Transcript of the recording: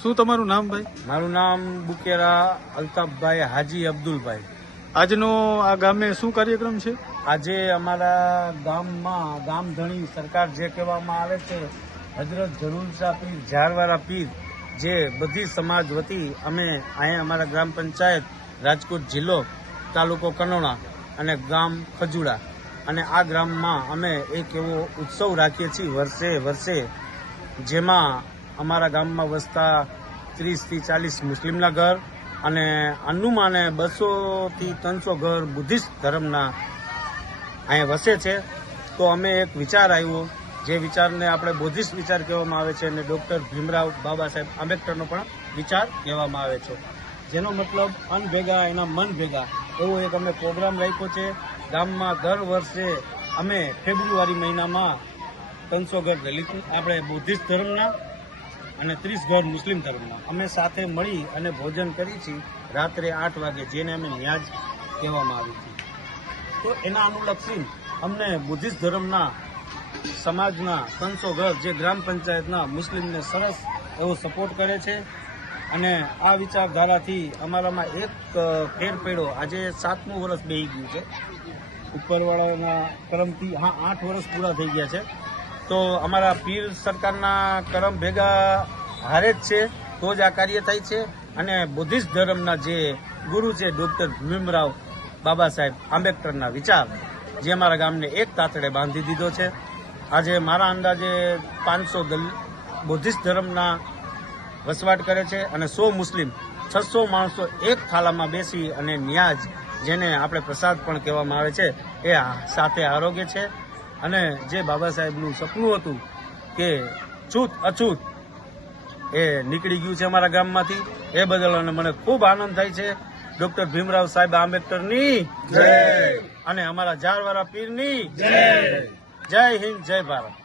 શું તમારું નામ ભાઈ? મારું નામ બુકેરા અલ્તાફભાઈ હાજી અબ્દુલભાઈ. આજનો આ ગામે શું કાર્યક્રમ છે? આજે અમારા ગામમાં ગામધણી સરકાર જે કહેવામાં આવે છે, હજરત જરૂર શાહ પીર ઝારવાળા પીર, જે બધી સમાજ વતી અમે અહીંયા અમારા ગ્રામ પંચાયત રાજકોટ જિલ્લો તાલુકો કનોણા અને ગામ ખજુડા અને આ ગ્રામમાં અમે એક એવો ઉત્સવ રાખીએ છીએ વર્ષે જેમાં અમારા ગામમાં વસતા 30 થી 40 મુસ્લિમના ઘર અને અનુમાને 200 થી 300 ઘર બુદ્ધિસ્ટ ધર્મના અહીંયા વસે છે. તો અમે એક વિચાર આવ્યો, જે વિચારને આપણે બૌદ્ધિસ્ટ વિચાર કહેવામાં આવે છે અને ડૉક્ટર ભીમરાવ બાબા સાહેબ આંબેડકરનો પણ વિચાર કહેવામાં આવે છે, જેનો મતલબ અન્ન ભેગા એના મન ભેગા એવો એક અમે પ્રોગ્રામ રાખ્યો છે. ગામમાં દર વર્ષે અમે ફેબ્રુઆરી મહિનામાં 300 ઘર દલિત આપણે બૌદ્ધિસ્ટ ધર્મના અને 30 ઘર મુસ્લિમ ધર્મના અમે સાથે મળી અને ભોજન કરી છીએ રાત્રે 8 વાગે, જેને અમે ન્યાજ કહેવામાં આવે છે. તો એના અનુલક્ષી અમને બુદ્ધિસ્ટ ધર્મના સમાજના 300 ઘર જે ગ્રામ પંચાયતના મુસ્લિમને સરસ એવો સપોર્ટ કરે છે અને આ વિચારધારાથી અમારામાં એક ફેર પડ્યો. આજે 7મું વર્ષ બેહી ગયું છે ઉપરવાળાના કરમથી. 8 વર્ષ પૂરા થઈ ગયા છે. તો અમારા પીર સરકારના કરમ ભેગા હારે જ છે તો જ આ કાર્ય થાય છે. અને બુદ્ધિસ્ટ ધર્મના જે ગુરુ છે ડૉક્ટર ભીમરાવ બાબા સાહેબ આંબેડકરના વિચાર, જે અમારા ગામને એક તાતડે બાંધી દીધો છે. આજે મારા અંદાજે 500 બુદ્ધિસ્ટ ધર્મના વસવાટ કરે છે અને 100 મુસ્લિમ, 600 માણસો એક થાલામાં બેસી અને ન્યાજ, જેને આપણે પ્રસાદ પણ કહેવામાં આવે છે, એ સાથે આરોગ્ય છે. અને જે બાબા સાહેબનું સપનું હતું કે છૂત અછૂત, એ નીકળી ગયું છે અમારા ગામમાંથી. એ બદલ અને મને ખૂબ આનંદ થાય છે. ડૉક્ટર ભીમરાવ સાહેબ આંબેડકરની જય અને અમારા ઝારવાળા પીરની જય. જય હિન્દ, જય ભારત.